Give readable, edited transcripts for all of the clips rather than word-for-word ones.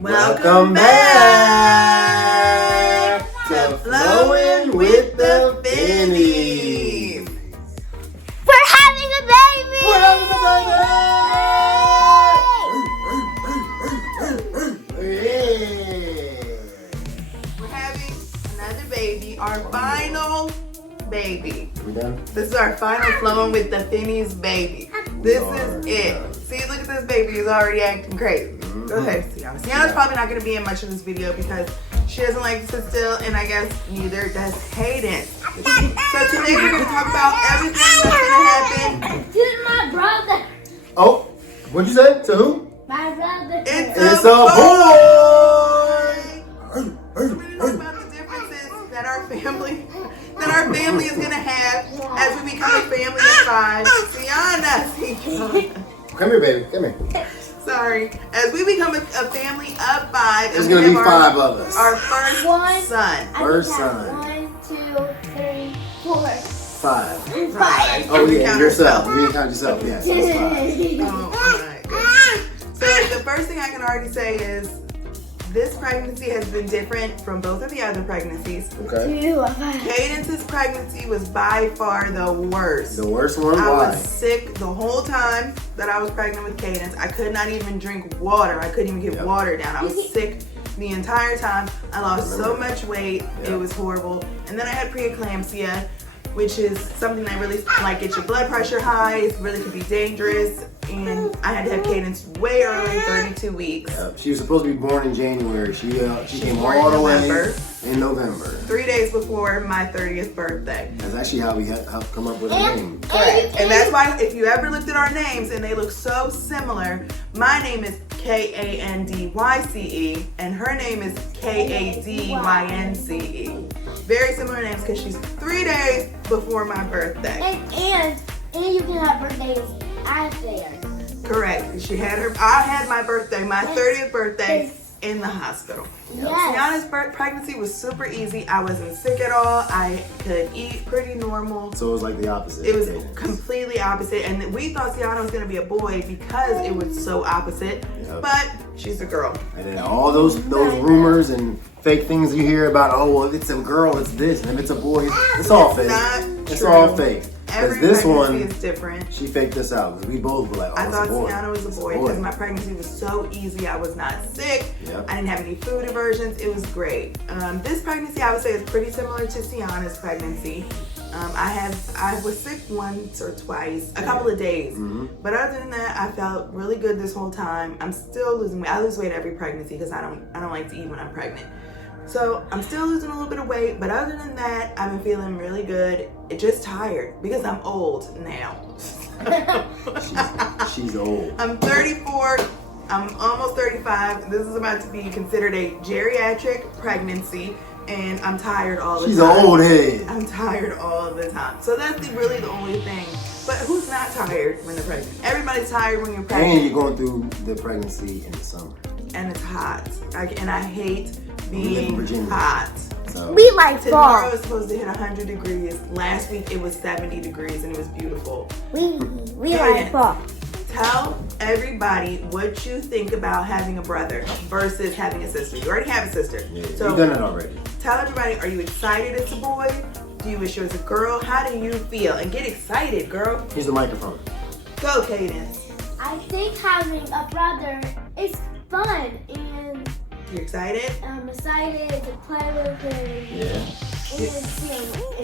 Welcome back to Flowing with the Finnies. We're having a baby! We're having a baby! We're having another baby, our final baby. We done? This is our final Flowing with the Finnies baby. This is it. See, look at this baby. He's already acting crazy. Go ahead, Sienna. Sienna's probably not going to be in much of this video because she doesn't like to sit still, and I guess neither does Hayden. So today we're going to talk about everything that's going to happen. To my brother. Oh, what'd you say? To who? My brother. It's It's a a boy! boy! We're going to talk about the differences that our family is going to have as we become a family of 5. Sienna! Come here, baby. Come here. Sorry. As we become a family of 5, There's and gonna we be have 5 of us. Our first One. son. First son. 1, 2, 3, 4. 5. Right. Oh We yeah, count yourself. ourselves. You didn't count yourself. Yes, that's 5. Oh my goodness. So the first thing I can already say is this pregnancy has been different from both of the other pregnancies. Okay. 2 of us. Cadence's pregnancy was by far the worst. The worst one. I Why? was sick the whole time that I was pregnant with Cadence. I could not even drink water. I couldn't even get water down. I was sick the entire time. I lost so much weight. It was horrible. And then I had preeclampsia, which is something that really gets your blood pressure high. It really could be dangerous. And I had to have Cadence way early, 32 weeks. Yep. She was supposed to be born in January. She came born all in the way November. in November. 3 days before my 30th birthday. That's actually how we helped come up with a name. Correct. And that's why if you ever looked at our names and they look so similar, my name is Kandyce and her name is Kadynce. Very similar names because she's 3 days before my birthday. And you can have birthdays after. Correct. I had my birthday, my 30th birthday in the hospital. Yes. Sienna's pregnancy was super easy. I wasn't sick at all. I could eat pretty normal. So it was like the opposite. It was Okay. completely opposite, and we thought Sienna was gonna be a boy because it was so opposite. Yep. But she's a girl. And then all those rumors and fake things you hear about, oh, well, if it's a girl, it's this, and if it's a boy, it's all fake. Not It's true. all fake. Because Every this pregnancy one, is different. she faked us out. Because we both were like, oh, I it's thought a boy. Sienna was a It's boy because my pregnancy was so easy. I was not sick. Yep. I didn't have any food aversions. It was great. This pregnancy, I would say, is pretty similar to Sienna's pregnancy. I was sick once or twice, a couple of days. But other than that, I felt really good this whole time. I'm still losing weight. I lose weight every pregnancy because I don't like to eat when I'm pregnant. So I'm still losing a little bit of weight, but other than that, I've been feeling really good. Just tired because I'm old now. She's old. I'm 34. I'm almost 35. This is about to be considered a geriatric pregnancy, and I'm tired all the She's time. an old head. I'm tired all the time. So that's really the only thing. But who's not tired when they're pregnant? Everybody's tired when you're pregnant. And you're going through the pregnancy in the summer. And it's hot. And I hate We live in being Virginia. hot. So We like Tomorrow fall. is supposed to hit 100 degrees. Last week it was 70 degrees and it was beautiful. We Yeah. like fall. Tell everybody what you think about having a brother versus having a sister. You already have a sister. yeah, So you've done it already. tell everybody, are you excited it's a boy? Do you wish it was a girl? How do you feel? And get excited, girl. Here's the microphone. Go, Cadence. I think having a brother is fun, and You excited? I'm excited to play with him. Yeah,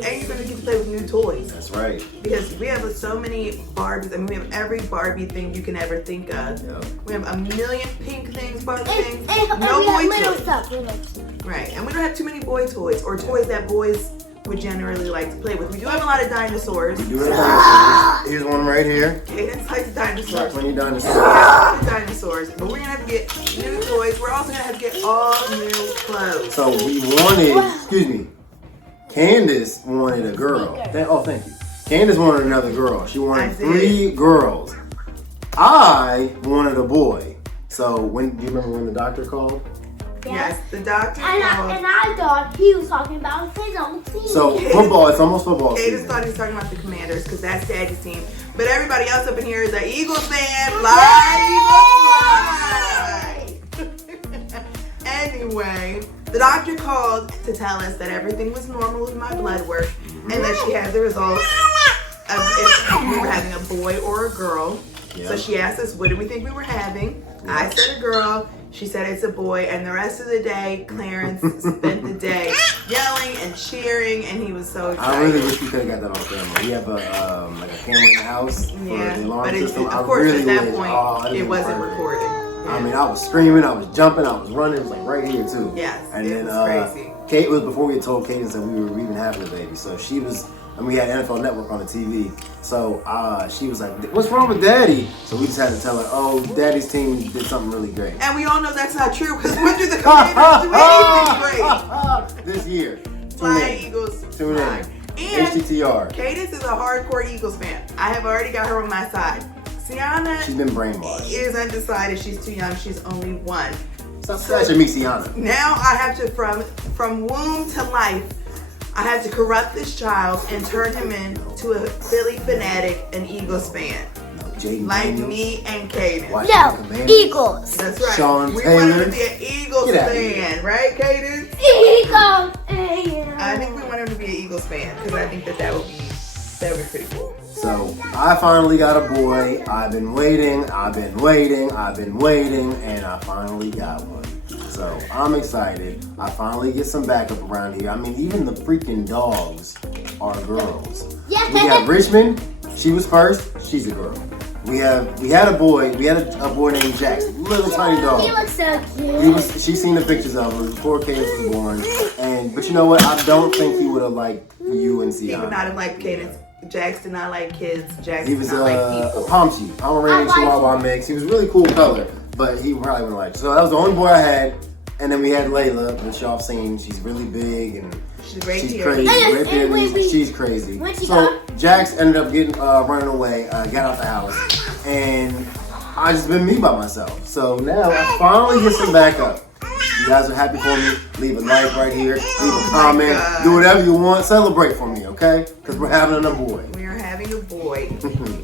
And you're gonna get to play with new toys. that's right. Because we have so many Barbies. I mean, we have every Barbie thing you can ever think of. Yep. We have a million pink things, Barbie things. And No we have boy little toys. stuff. Right, and we don't have too many boy toys or toys that boys would generally like to play with. We do have a lot of dinosaurs. You have dinosaurs. Here's one right here. Cadence likes Got dinosaurs. plenty of We dinosaurs. have a lot of dinosaurs, but we're gonna have to get new toys. We're also gonna have to get all new clothes. So we wanted, excuse me, Candace wanted a girl. Thank you. Candace wanted another girl. She I wanted did. 3 girls. I wanted a boy. So do you remember when the doctor called? Yes, the doctor And called. I thought he was talking about his own team. So football, it's almost football Cadence season. thought he was talking about the Commanders because that's Daddy's team. But everybody else up in here is an Eagles fan. Fly, Eagles, fly! Anyway, the doctor called to tell us that everything was normal with my blood work and that she had the results of if we were having a boy or a girl. Yeah. So she asked us, what do we think we were having? I said a girl. She said it's a boy. And the rest of the day, Clarence spent the day yelling and cheering, and he was so excited. I really wish we could have got that on camera. We have a like a camera in the house for Yeah, the alarm but system. of course, really at that wish- point, I didn't it wasn't record recording. I mean, I was screaming, I was jumping, I was running. It was like right here too. Yes, and it then was crazy. Kate was before we had told Cadence that we were even having a baby. So she was, and we had NFL Network on the TV. So she was like, "What's wrong with Daddy?" So we just had to tell her, "Oh, Daddy's team did something really great." And we all know that's not true because when did the Commanders do anything great? This year. Flying Eagles. Tune in. Fly. And HTTR. Cadence is a hardcore Eagles fan. I have already got her on my side. Sienna She's been brainwashed. is undecided. She's too young. She's only 1. Stop scratching me, Sienna. Now I have to, from womb to life, I have to corrupt this child and turn him into a Philly fanatic and Eagles fan. No, Jaden Like Daniels. me and Cadence. Watch No, the Commanders. Eagles. That's right. Sean we want him Taylor. to be an Eagles Get out of fan, right, Cadence? Eagles. I think we want him to be an Eagles fan because I think that would be pretty cool. So I finally got a boy. I've been waiting, and I finally got one. So I'm excited. I finally get some backup around here. I mean, even the freaking dogs are girls. Yeah. We got Richmond. She was first. She's a girl. We had a boy. We had a boy named Jackson, little tiny dog. He looks so cute. She's seen the pictures of him before Cadence was born, but you know what? I don't think he would have liked you and Sienna. He would not have liked Cadence. Jax did not like kids. Jax He did was not like a people. Pomeranian Chihuahua mix. He was really cool color, but he probably wouldn't like it. So that was the only boy I had, and then we had Layla, which y'all seen. She's really big and She's great she's here. crazy. And Great babies. wait. She's crazy. When she So Jax ended up getting running away, got out the house, and I just been me by myself. So now I finally get some backup. You guys are happy for me? Leave a like right here. Leave a comment. God. Do whatever you want. Celebrate for me, okay? Because we're having a boy. We are having a boy.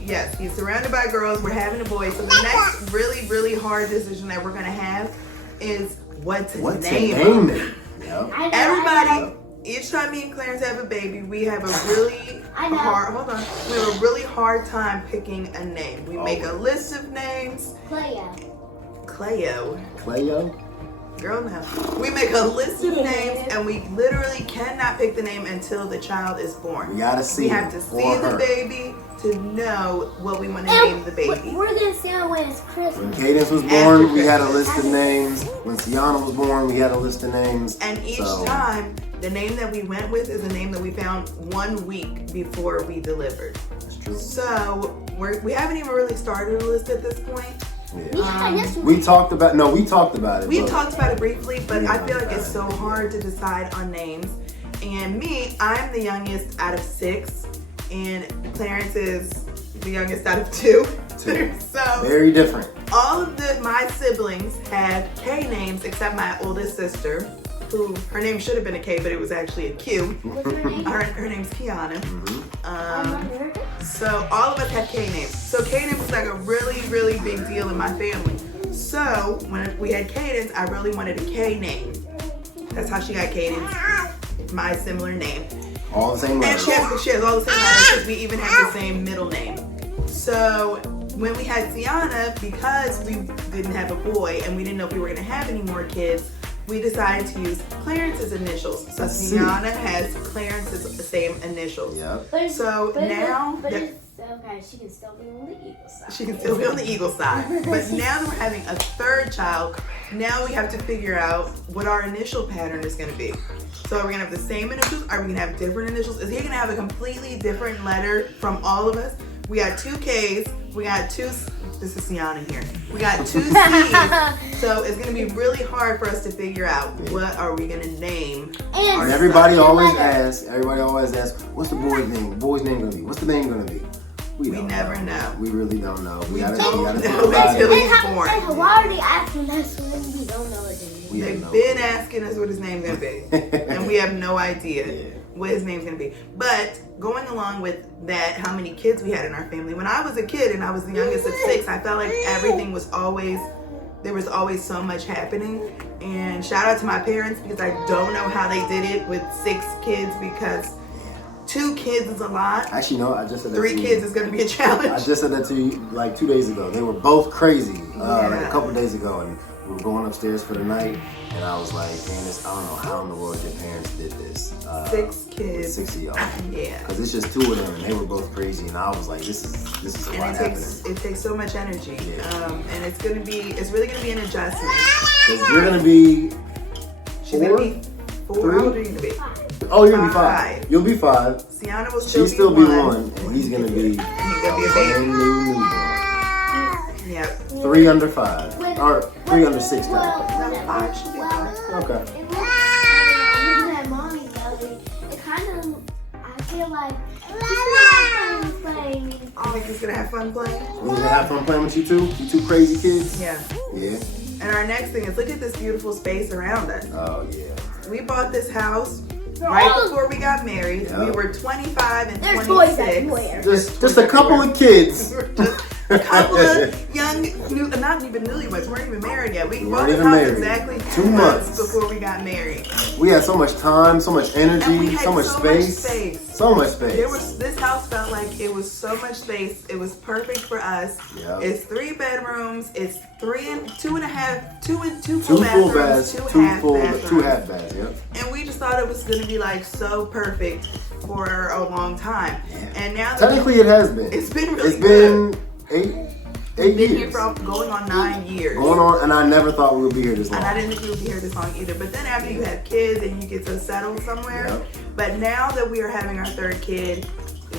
Yes, he's surrounded by girls. We're having a boy. So the next really, really hard decision that we're going to have is what to name him. Yep. I know. Everybody, each time me and Clarence have a baby, we have a really I know. we have a really hard time picking a name. We make a list of names. Cleo. Cleo? Girl, no. We make a list of names and we literally cannot pick the name until the child is born. We gotta see We have him to for see the her. baby to know what we want to name the baby. We're gonna see it when it's Christmas. When Cadence was born, we had a list of names. When Sienna was born, we had a list of names. And each So, time, the name that we went with is a name that we found 1 week before we delivered. That's true. So we haven't even really started a list at this point. Yeah. Yes, We talked about it. We but- talked about it briefly, but Yeah, I feel like it's so hard to decide on names. And me, I'm the youngest out of 6, and Clarence is the youngest out of 2. Two. So Very different. all of my siblings have K names except my oldest sister, who her name should have been a K, but it was actually a Q. What's her name? Her name's Kiana. Mother. So all of us have K names. So Cadence was like a really, really big deal in my family. So when we had Cadence, I really wanted a K name. That's how she got Cadence, my similar name. All the same And letters. she has all the same letters because we even have the same middle name. So when we had Sienna, because we didn't have a boy and we didn't know if we were gonna have any more kids, we decided to use Clarence's initials. So I see. Sienna has Clarence's same initials. Yep. So now but that- it's okay. She can still be on the Eagle side. She can still be on the Eagle side. But now that we're having a 3rd child, now we have to figure out what our initial pattern is going to be. So are we going to have the same initials? Are we going to have different initials? Is he going to have a completely different letter from all of us? We got 2 Ks. We got 2. This is Sienna here. We got 2 C's. So it's going to be really hard for us to figure out what are we going to name. And Everybody always letters. asks, what's the boy's name? The boy's name gonna be? What's the name gonna be? We never know. We really don't know. We gotta don't think know about until it. he's born. And Hawaii asking us when we don't know what it is. We don't They've know. been asking us what his name's gonna be, and we have no idea what his name's gonna be. But going along with that, how many kids we had in our family. When I was a kid and I was the youngest of 6, I felt like everything was always there was always so much happening. And shout out to my parents because I don't know how they did it with 6 kids because 2 kids is a lot. Actually, no, I just said that 3 to you. kids is going to be a challenge. I just said that to you like 2 days ago. They were both crazy like Yeah. a couple days ago, and we were going upstairs for the night, and I was like, Candace, I don't know how in the world your parents did this. 6 kids. 6 of y'all. Yeah. Because it's just 2 of them, and they were both crazy, and I was like, this is a lot And happening. it takes so much energy. Yeah. And it's really gonna be an adjustment. Because you're gonna be She's 4? gonna be 4. 3? How old are you gonna be? Oh, you're gonna be 5. 5. You'll be 5. Sienna will She'll still be be 1, and he's gonna be He's gonna be a brand baby. new newborn. Yep. 3 under 5. Or 3 under 6 Well, now. No, 5 should be fine. Okay. It was, looking at mommy's belly, it kind of, I feel like she's playing. I think he's gonna have fun playing. You gonna have fun playing with you two? You 2 crazy kids? Yeah. Yeah. And our next thing is look at this beautiful space around us. Oh yeah. We bought this house right before we got married. Yeah. We were 25 and There's toys 26. everywhere. Just a couple of kids. We were just a couple of young, not even newlyweds. We weren't even married yet. We We bought weren't the even house married. exactly 2 2 months months. before we got married. We had so much time, so much And we energy, had so much so space. much space. So much space. This house felt like it was so much space. It was perfect for us. Yeah. It's 3 bedrooms. It's 2 and a half, 2 2 full full bathrooms, baths, 2 2 half full, bathrooms. 2 half baths. Yep. And we just thought it was gonna be like so perfect for a long time. And now that Technically, it has been. it's been really It's been 8 been here years. for going on 9 years. Going on, and I never thought we would be here this long. And I didn't think we would be here this long either. But then after you have kids and you get so settled somewhere. Yep. But now that we are having our 3rd kid,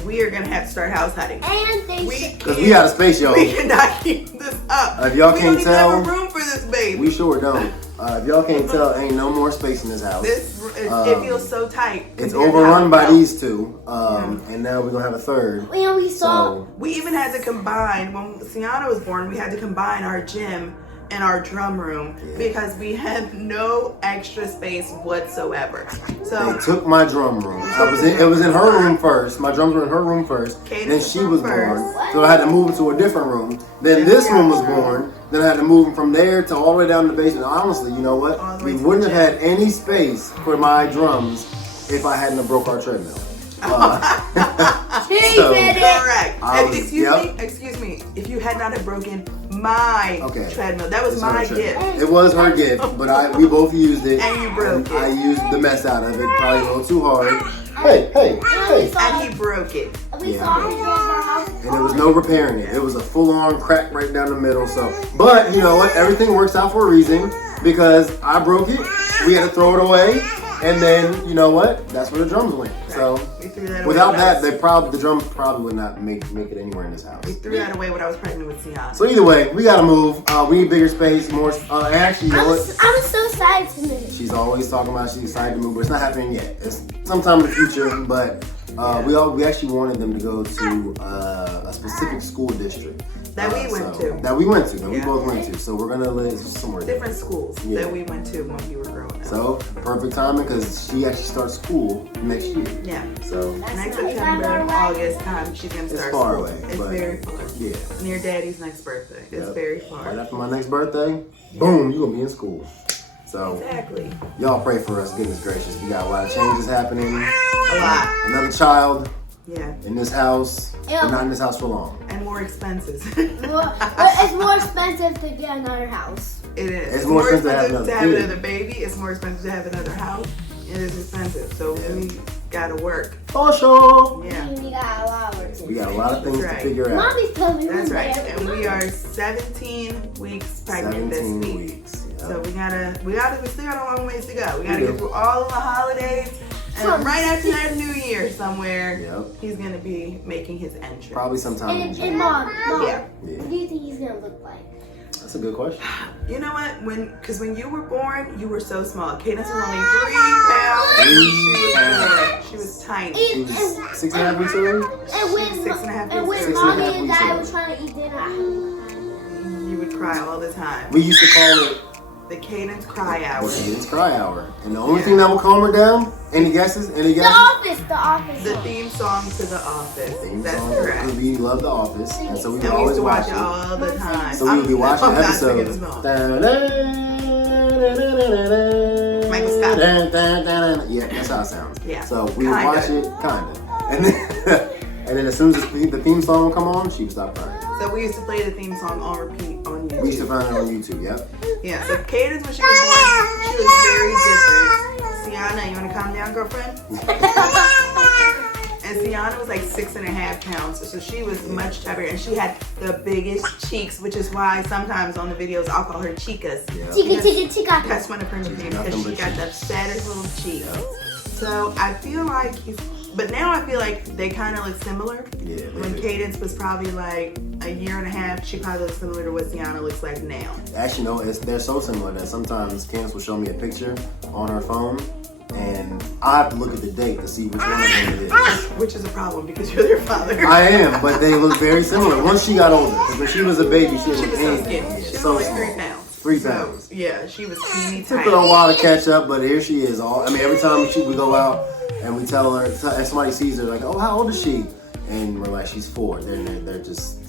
we are gonna have to start house hunting. And they Because we got a space, y'all. We cannot keep this up. If y'all we can't don't even tell, have a room for this baby. We sure don't. If y'all can't tell, ain't no more space in this house. It feels so tight. It's compared to overrun how it by felt. these 2, and now we're gonna have a 3rd. and we saw. So We even had to combine, when Sienna was born, we had to combine our gym and our drum room because we had no extra space whatsoever. So they took my drum room. It was in her room first. My drums were in her room first. Cadence Then was she was first. born, so I had to move it to a different room. Then this one was born. Then I had to move them from there to all the way down to the basement. Honestly, you know All what? the way We to wouldn't the have had any space for my drums if I hadn't have broke our treadmill. He So- did it. correct. I was- Excuse me. If you had not have broken my Okay. treadmill, that was It's my her treadmill. gift. It was her gift, but we both used it. And you broke it. I used the mess out of it, probably a little too hard. Hey. And he broke it. We Yeah. saw him over our house. And there was no repairing it. It was a full-on crack right down the middle. So, but you know what? Everything works out for a reason because I broke it. We had to throw it away, and then you know what? That's where the drums went. So, We threw that away without when that, I was- the drums probably would not make it anywhere in this house. we threw that away when I was pregnant with Sienna. So either way, we gotta move. We need bigger space, more. Actually, you know what? I'm so excited to move. She's always talking about she's excited to move, but it's not happening yet. It's sometime in the future, but we actually wanted them to go to a specific school district That we went to. That we went to. That we Yeah. both went to. So we're gonna live somewhere Different schools Yeah. that we went to when we were growing up. So perfect timing because she actually starts school next year. Yeah. So That's Next not- is that far September, away? August time, she's gonna It's start far school. away, It's but- very far. yeah. Near Daddy's next birthday. It's Yep. very Right far. after my next birthday, boom, you gonna be in school. So Exactly. y'all pray for us. Goodness gracious, we got a lot of changes happening. A lot. Another child Yeah. in this house, Yeah. but not in this house for long. And more expenses. But it's more expensive to get another house. It is. It's more expensive to have to another have kid. another baby. It's more expensive to have another house. It is expensive. So we gotta work. For sure. Yeah. We got a lot of work. We got a lot of things That's right. to figure out. Mommy's telling me That's one right. day And we are 17 weeks pregnant this 17 week. weeks. Yeah. So we still got a long ways to go. We gotta We do. get through all of the holidays. And Some- right after that New Year somewhere, Yep. he's gonna be making his entrance. Probably sometime in And June. Mom, Yeah. Yeah. what do you think he's gonna look like? That's a good question. You know what? Because when you were born, you were so small. Cadence was only 3 pounds. when She was born. She was tiny. She was 6.5 weeks old. And Six and a half and when weeks old. Mommy 6.5 and Dad weeks were trying to eat dinner, You would cry all the time. We used to call it The Cadence Cry Hour. The Cadence Cry Hour. And the only thing that will calm her down, any guesses? Any The guesses? Office. The Office. The theme song to The Office. Theme That's song, correct. because we love The Office, and so we would And we used always to watch watch it it. all the time. So we would be watching I'm not singing episodes. the song. Michael Scott. Yeah, that's how it sounds. Yeah. So we would Kinda. watch it, kinda. And then as soon as the theme song would come on, she would stop crying. So we used to play the theme song on repeat on We used to YouTube. find it on YouTube, yep. Yeah, so Cadence, when she was born, she was very different. Sienna, you want to calm down, girlfriend? And Sienna was like 6.5 pounds, so she was much chubbier, and she had the biggest cheeks, which is why sometimes on the videos I'll call her chicas. Yep. Chica. That's one of her nicknames, because Nothing she but got the cheeks. fattest little cheeks. So I feel like but now I feel like they kind of look similar. Yeah, they When do. Cadence was probably like 1.5 years, she probably looks similar to what Sienna looks like now. Actually, no, they're so similar that sometimes Candace will show me a picture on her phone, and I have to look at the date to see which one of them it is. Which is a problem because you're their father. I am, but they look very similar. Once she got older, because when she was a baby, she She was was so skinny. yeah, She was so only 3 small. pounds. 3 So, pounds. yeah, she was teeny Took her a tiny. while to catch up, but here she is. Every time we go out and we tell her, and somebody sees her, like, oh, how old is she? And we're like, she's 4. They're just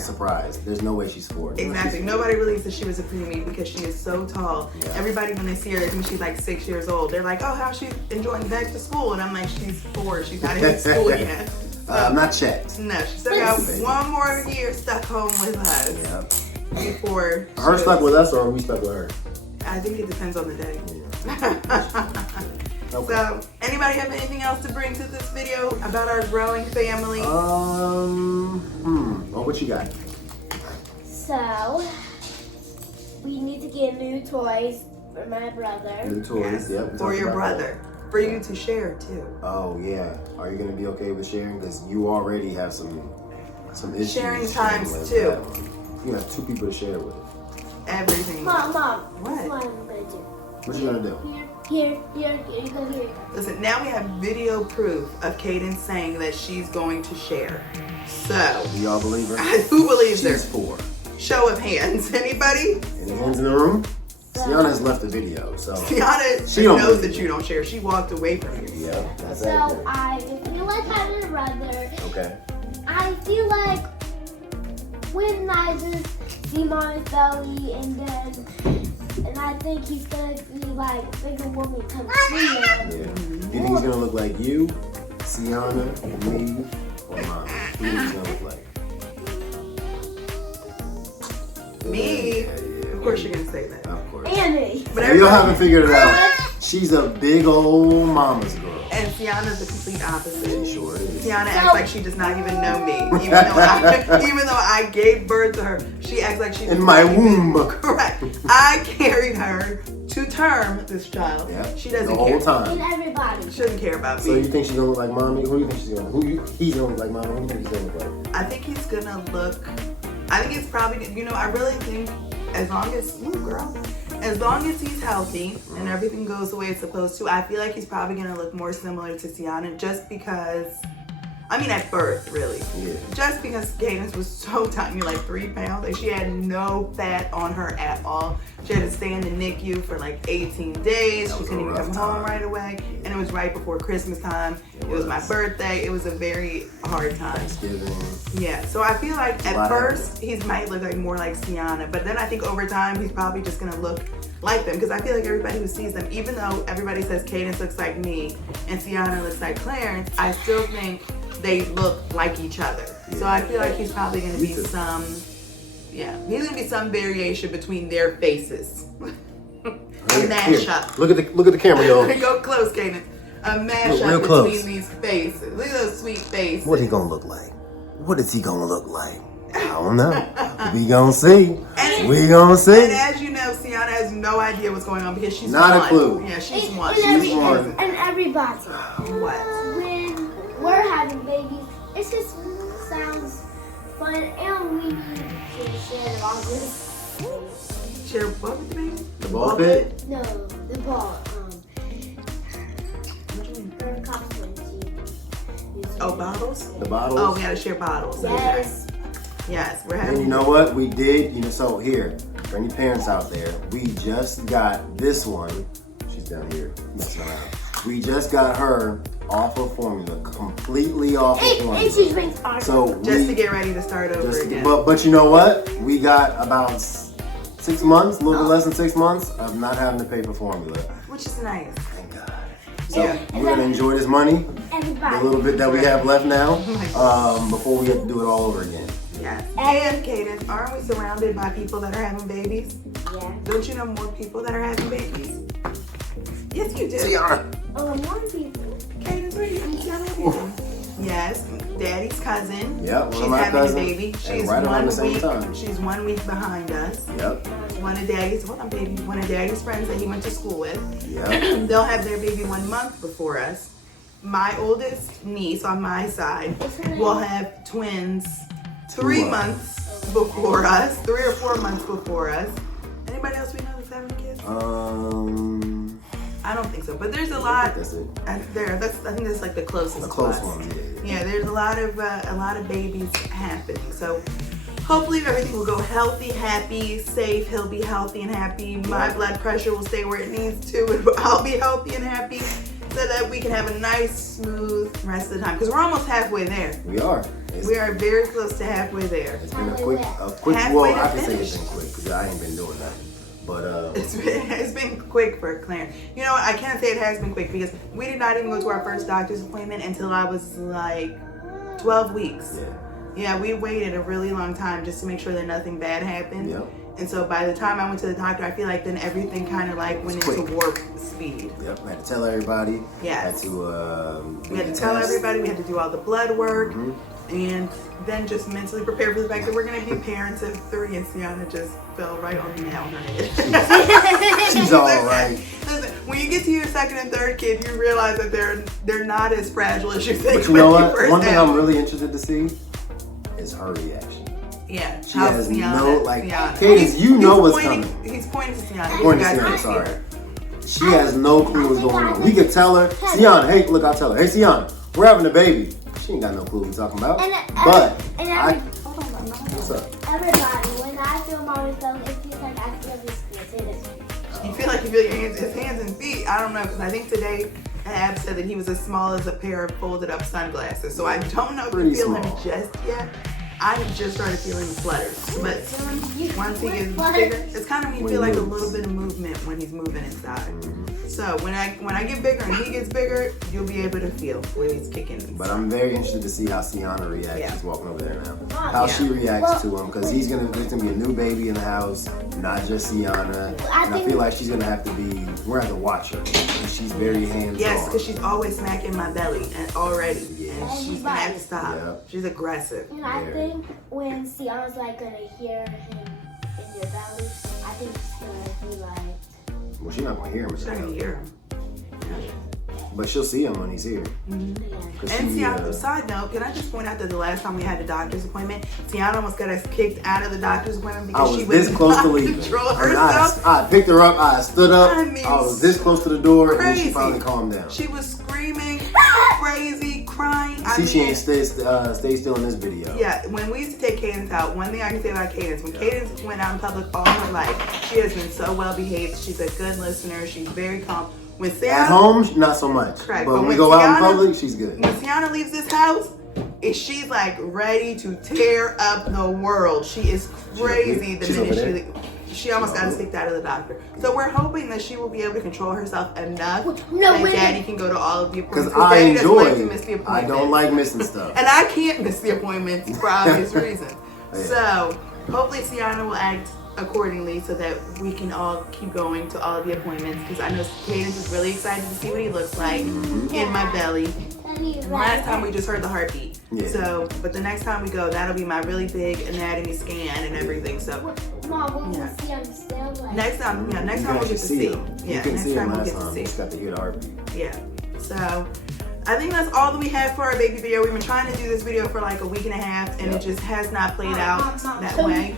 surprised. There's no way she's 4. Exactly. Nobody believes that she was a preemie because she is so tall. Yeah. Everybody, when they see her, when she's like 6 years old, they're like, oh, how's she enjoying back to school? And I'm like, she's 4. She's not in school yet. Not checked. No, she still got Baby. 1 more year stuck home with us Yeah. before. Her stuck with us, or we stuck with her? I think it depends on the day. Okay. So, anybody have anything else to bring to this video about our growing family? Oh, what you got? So, we need to get new toys for my brother. New toys, Yes, yep. we for talked your about brother. For you to share too. that. Oh yeah. Are you gonna be okay with sharing? Because you already have some issues. Sharing times with two. that one. You have 2 people to share with. Everything. Mom, What? This is what I'm gonna do. What you gonna do? Here, you go here. Listen, now we have video proof of Cadence saying that she's going to share. So, Do y'all believe her? who believes her? She's 4. Show of hands. Anybody? Any hands in the room? Sienna has left the video, so Tiana She don't knows believe that you don't share. She walked away from you. yeah, that's So, accurate. I feel like having a brother. Okay. I feel like when I just see Mom's belly and I think he's gonna be like a bigger woman come see him. Yeah. Do you think he's gonna look like you, Sienna, me, or Mom? Who do you think he's gonna look like? Me? Yeah. Of course you're going to say that. Of course. Annie. But If you everybody- haven't figured it out, she's a big old mama's girl. And Sienna's the complete opposite. Sure is. Tiana acts like she does not even know me, even though I gave birth to her. She acts like she does In my not even- womb. Correct. I carried her to term. This child. Yeah. She doesn't the whole care. And time. everybody. She doesn't care about So me. you think she's gonna look like mommy? Who do you think she's gonna? He's gonna look like mommy? Who do you think he's gonna look like? I think he's gonna look. I think it's probably. I really think as long as as long as he's healthy and everything goes the way it's supposed to, I feel like he's probably gonna look more similar to Sienna, just because. I mean, at birth, really. Yeah. Just because Cadence was so tiny, like 3 pounds, like she had no fat on her at all. She had to stay in the NICU for like 18 days. That She was couldn't a even rough come home time. right away. And it was right before Christmas time. It was my was. birthday. It was a very hard time. Thanksgiving. Yeah, so I feel like A at lot first he might look like more like Sienna, but then I think over time he's probably just gonna look like them, because I feel like everybody who sees them, even though everybody says Cadence looks like me and Sienna looks like Clarence, I still think they look like each other. So I feel like he's probably gonna Me be too. he's gonna be some variation between their faces. A Here, mashup. Look at the camera, y'all. Go close, Cadence. A real mashup close. between these faces. Look at those sweet faces. What he gonna look like? What is he gonna look like? I don't know. We gonna see. We gonna And see. as you know, Sienna has no idea what's going on because she's Not a one. clue. Yeah, she's And, one. and, every, She's one. and everybody. what? When we're having babies, it just sounds fun, and we need to share all this. Share what with me? The ball pit? No, the ball. What do you mean? For the cops when Oh, bottles? The bottles. Oh, we gotta share bottles. Yes. Yes, we're And having. you know what? We did. So here, for any parents out there, we just got this one. She's down here messing around. We just got her off of formula, completely off of formula. And she drinks ours. So Just to get ready to start over again. But you know what? We got about 6 months, a little bit less than 6 months of not having to pay for formula. Which is nice. Thank God. So Yeah. we're gonna enjoy this money, Everybody. the little bit that we have left now, before we have to do it all over again. Yes. And Cadence, aren't we surrounded by people that are having babies? Yeah. Don't you know more people that are having babies? Yes, you do. Tiana. More people. Cadence, where are you? Yes, Daddy's cousin. Yep, one of She's my having cousins, a baby. and She's right around the same week. time. She's 1 week behind us. Yep. One of Daddy's friends that he went to school with. Yep. They'll have their baby 1 month before us. My oldest niece on my side will have twins 3 months before us, 3 or 4 months before us. Anybody else we know that's having kids? I don't think so, but there's a lot. That's it. I think that's like the closest. The close to us. ones, yeah. Yeah, there's a lot of babies happening. So hopefully everything will go healthy, happy, safe. He'll be healthy and happy. My blood pressure will stay where it needs to, and I'll be healthy and happy, so that we can have a nice, smooth rest of the time. Because we're almost halfway there. We are. We are very close to halfway there. It's been a quick. Halfway Well, to I can say finish. it's been quick because I ain't been doing nothing. But It's been quick for Clarence. You know what? I can't say it has been quick because we did not even go to our first doctor's appointment until I was like 12 weeks. Yeah, we waited a really long time just to make sure that nothing bad happened. Yep. And so by the time I went to the doctor, I feel like then everything kind of like went into warp speed. Yep. I had to tell everybody. Yes. Had to. We had to tell everybody. We had to do all the blood work. And then just mentally prepare for the fact that we're going to be parents of 3, and Sienna just fell right on the nail on her head. She's all right. Listen, when you get to your second and third kid, you realize that they're not as fragile as you think. But you know when you what? first One thing have I'm them. really interested to see is her reaction. Yeah, She has no, like, Sienna. Cadence, you know what's pointing, coming. He's pointing to Sienna. Pointing You to guys Sienna, can't see sorry. her. She has no clue what's going on. We could tell her, Sienna, hey, look, I'll tell her, hey, Sienna, we're having a baby. She ain't got no clue what we're talking about. What's up? Everybody, when I feel mommy's belly, it feels like I feel this. You feel like you feel his hands and feet. I don't know, because I think today Ab said that he was as small as a pair of folded up sunglasses. So I don't know if you feel him just yet. I have just started feeling the flutters. But once he gets bigger, it's kind of when you feel like a little bit of movement when he's moving inside. So when I get bigger and he gets bigger, you'll be able to feel when he's kicking inside. But I'm very interested to see how Sienna reacts. Yeah. She's walking over there now. How she reacts to him, because there's gonna be a new baby in the house, not just Sienna. And I feel like she's gonna have to be. We're gonna have to watch her. She's very hands-on. Yes, because she's always smacking my belly and already, and she's gonna have to stop. Yeah. She's aggressive. And I think when Sienna's like gonna hear him in your belly, I think she's gonna be like. Well, she's not gonna hear him. She's not gonna hear him. But she'll see him when he's here. And She, Sienna, side note, can I just point out that the last time we had a doctor's appointment, Sienna almost got us kicked out of the doctor's appointment I because was she this would close not to leaving. control I mean, herself. I picked her up, I stood up, I mean, I was this close to the door, and then crazy. she finally calmed down. She was screaming, crazy, crying. She ain't stay still in this video. Yeah, when we used to take Cadence out, one thing I can say about Cadence, when Cadence went out in public all her life, she has been so well behaved. She's a good listener. She's very calm. When Sienna, At home, not so much. Correct. But But when we when go out in Sienna- public, she's good. when Sienna leaves this house, she's like ready to tear up the world. She is crazy the She's over minute she almost got us kicked out of the doctor. So we're hoping that she will be able to control herself enough that Daddy can go to all of the Because appointments. I Daddy doesn't like to enjoy miss the I appointments. don't like missing stuff. And I can't miss the appointments for obvious reasons. Yeah. So hopefully Sienna will act accordingly so that we can all keep going to all of the appointments, because I know Cadence is really excited to see what he looks like in my belly. Last time we just heard the heartbeat. Yeah. So, but the next time we go, that'll be my really big anatomy scan and everything. So Mom, we will see him still. Like, next time You we'll can get to see him. him. You Yeah, can next see him time we'll last get to time. see. You just got to hear the heartbeat. Yeah. So I think that's all that we have for our baby video. We've been trying to do this video for like a week and a half, and it just has not played out that way.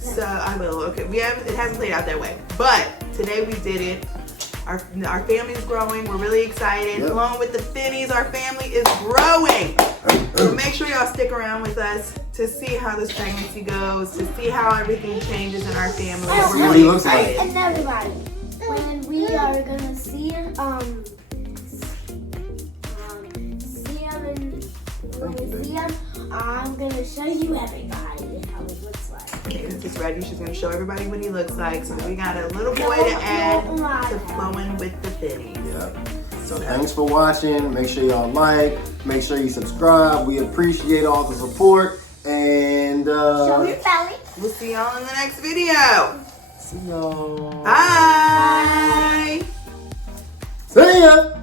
So I will. Okay, it hasn't played out that way, but today we did it. Our family's growing. We're really excited. Yep. Along with the Finnies, our family is growing. So make sure y'all stick around with us to see how this pregnancy goes, to see how everything changes in our family. Oh, See what he looks like. And everybody, when we are gonna see him, I'm gonna show you everybody how it looks like. Cadence is ready. She's gonna show everybody what he looks like. So we got a little boy to add to flowing with the fitty. Yeah. So thanks for watching. Make sure y'all like. Make sure you subscribe. We appreciate all the support. And Show your belly. We'll see y'all in the next video. see y'all. Bye. See ya.